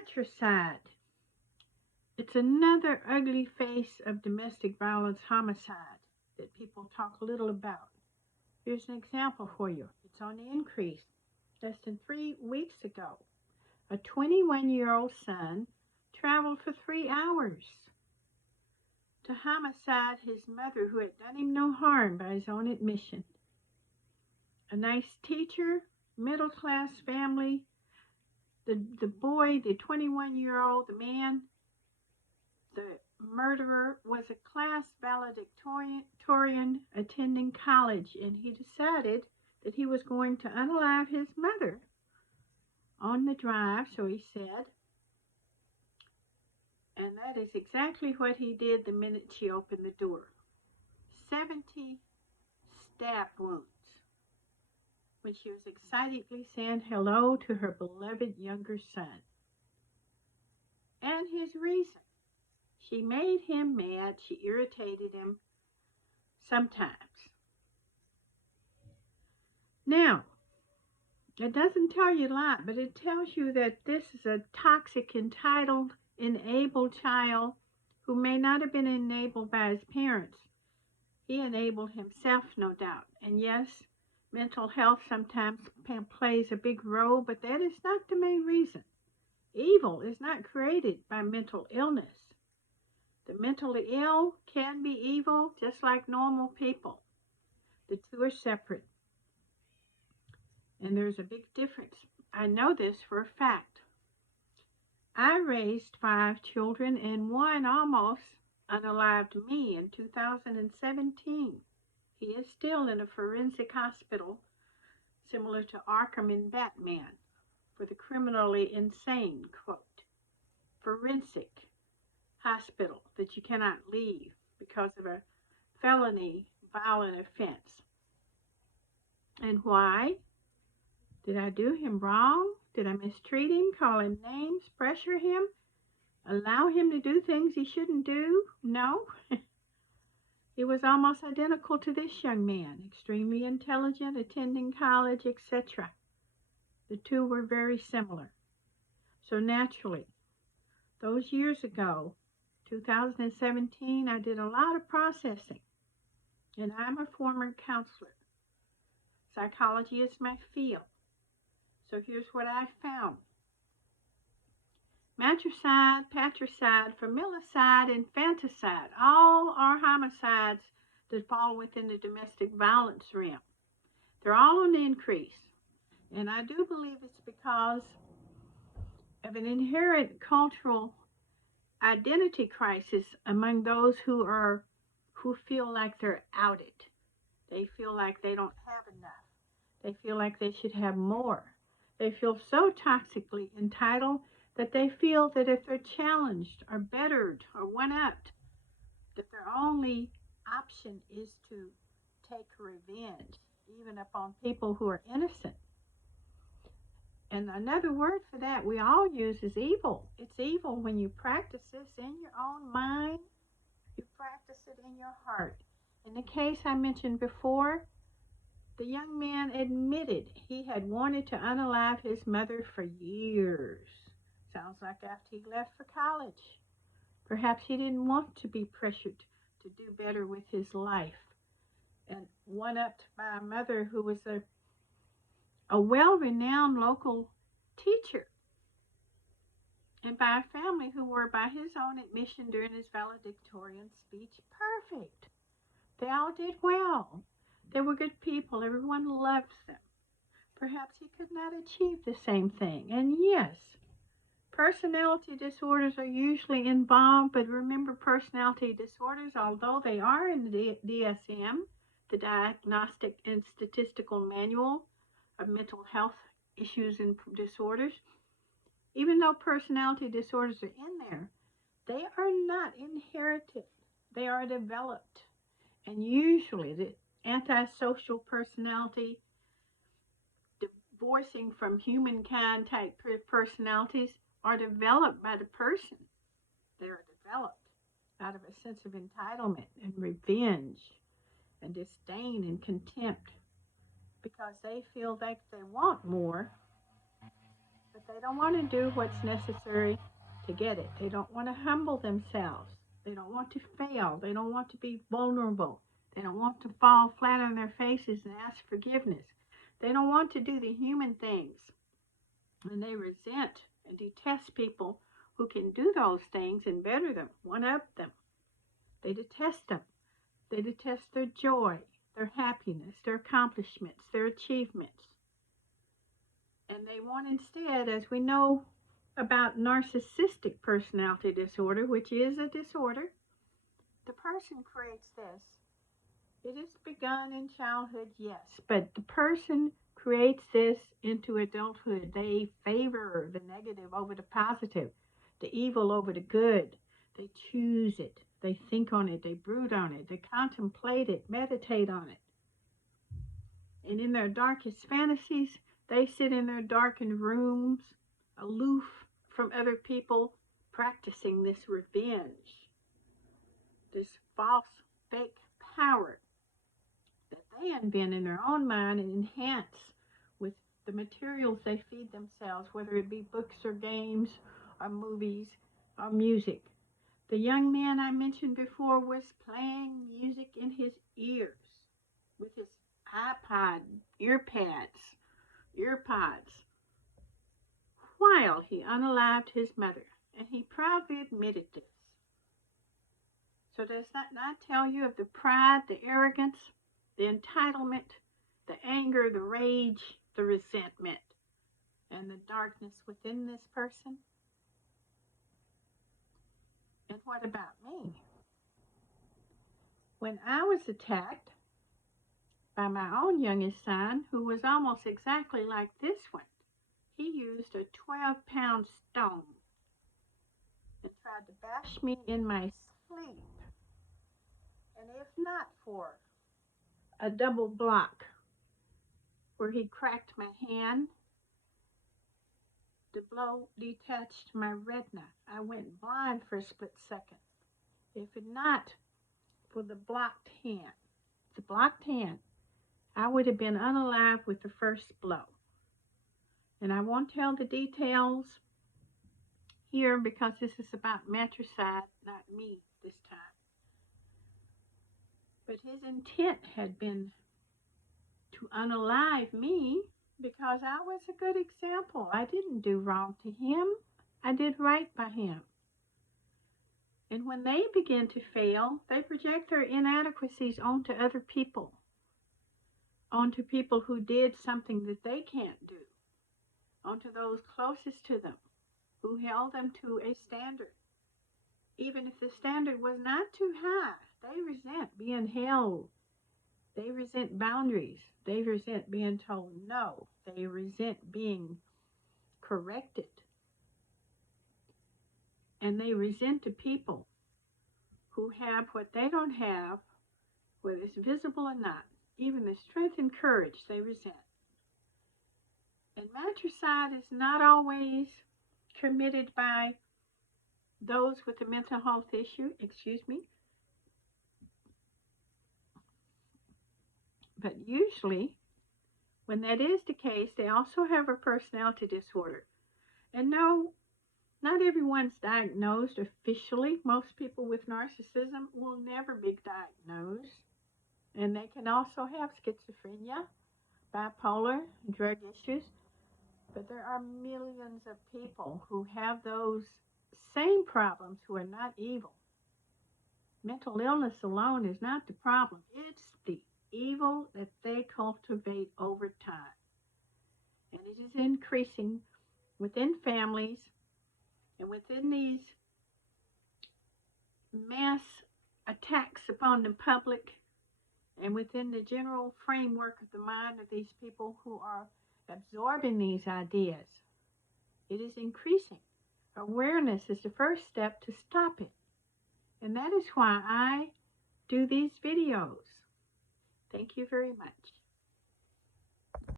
Matricide. It's another ugly face of domestic violence homicide that people talk little about. Here's an example for you. It's on the increase. Less than 3 weeks ago, a 21-year-old son traveled for 3 hours to homicide his mother, who had done him no harm by his own admission. A nice teacher, middle class family. The boy, the 21-year-old, the man, the murderer, was a class valedictorian attending college, and he decided that he was going to unalive his mother on the drive, so he said. And that is exactly what he did the minute she opened the door. 70 stab wounds when she was excitedly saying hello to her beloved younger son. And his reason. She made him mad. She irritated him sometimes. Now, it doesn't tell you a lot, but it tells you that this is a toxic, entitled, enabled child who may not have been enabled by his parents. He enabled himself, no doubt. And yes, mental health sometimes plays a big role, but that is not the main reason. Evil is not created by mental illness. The mentally ill can be evil just like normal people. The two are separate. And there's a big difference. I know this for a fact. I raised 5 children, and one almost unalived me in 2017. He is still in a forensic hospital similar to Arkham in Batman for the criminally insane, quote. Forensic hospital that you cannot leave because of a felony violent offense. And why? Did I do him wrong? Did I mistreat him, call him names, pressure him, allow him to do things he shouldn't do? No. He was almost identical to this young man, extremely intelligent, attending college, etc. The two were very similar. So naturally, those years ago, 2017, I did a lot of processing. And I'm a former counselor. Psychology is my field. So here's what I found. Matricide, patricide, familicide, infanticide, all are homicides that fall within the domestic violence realm. They're all on the increase. And I do believe it's because of an inherent cultural identity crisis among those who feel like they're outed. They feel like they don't have enough. They feel like they should have more. They feel so toxically entitled that they feel that if they're challenged or bettered or one-upped, that their only option is to take revenge, even upon people who are innocent. And another word for that we all use is evil. It's evil when you practice this in your own mind. You practice it in your heart. In the case I mentioned before, the young man admitted he had wanted to unalive his mother for years. Sounds like after he left for college. Perhaps he didn't want to be pressured to do better with his life. And one-upped by a mother who was a well-renowned local teacher. And by a family who were, by his own admission during his valedictorian speech, perfect. They all did well. They were good people. Everyone loved them. Perhaps he could not achieve the same thing. And yes, personality disorders are usually involved, but remember, personality disorders, although they are in the DSM, the Diagnostic and Statistical Manual of Mental Health Issues and Disorders, even though personality disorders are in there, they are not inherited. They are developed. And usually the antisocial personality, divorcing from humankind type personalities, are developed by the person. They are developed out of a sense of entitlement and revenge and disdain and contempt because they feel like they want more, but but they don't want to do what's necessary to get it. They don't want to humble themselves. They don't want to fail. They don't want to be vulnerable. They don't want to fall flat on their faces and ask forgiveness. They don't want to do the human things. And they resent and detest people who can do those things and better them, one-up them. They detest them. They detest their joy, their happiness, their accomplishments, their achievements. And they want instead, as we know about narcissistic personality disorder, which is a disorder, the person creates this. It is begun in childhood, yes, but the person creates this into adulthood. They favor the negative over the positive, the evil over the good. They choose it. They think on it. They brood on it. They contemplate it, meditate on it. And in their darkest fantasies, they sit in their darkened rooms, aloof from other people, practicing this revenge, this false, fake power that they invent in their own mind and enhance with the materials they feed themselves, whether it be books or games or movies or music. The young man I mentioned before was playing music in his ears with his iPod, earpods, while he unalived his mother, and he proudly admitted this. So does that not tell you of the pride, the arrogance, the entitlement, the anger, the rage, the resentment, and the darkness within this person? And what about me? When I was attacked by my own youngest son, who was almost exactly like this one, he used a 12-pound stone and tried to bash me in my sleep. And if not for a double block where he cracked my hand, the blow detached my retina. I went blind for a split second. If not for the blocked hand, I would have been unalive with the first blow. And I won't tell the details here because this is about matricide, not me this time. But his intent had been to unalive me because I was a good example. I didn't do wrong to him. I did right by him. And when they begin to fail, they project their inadequacies onto other people, onto people who did something that they can't do, onto those closest to them, who held them to a standard. Even if the standard was not too high, they resent being held. They resent boundaries. They resent being told no. They resent being corrected. And they resent the people who have what they don't have, whether it's visible or not, even the strength and courage they resent. And matricide is not always committed by those with a mental health issue, but usually when that is the case, they also have a personality disorder. And no, not everyone's diagnosed officially. Most people with narcissism will never be diagnosed. And they can also have schizophrenia, bipolar, drug issues. But there are millions of people who have those same problems who are not evil. Mental illness alone is not the problem. It's the evil that they cultivate over time. And it is increasing within families and within these mass attacks upon the public and within the general framework of the mind of these people who are absorbing these ideas. It is increasing. Awareness is the first step to stop it. And that is why I do these videos. Thank you very much.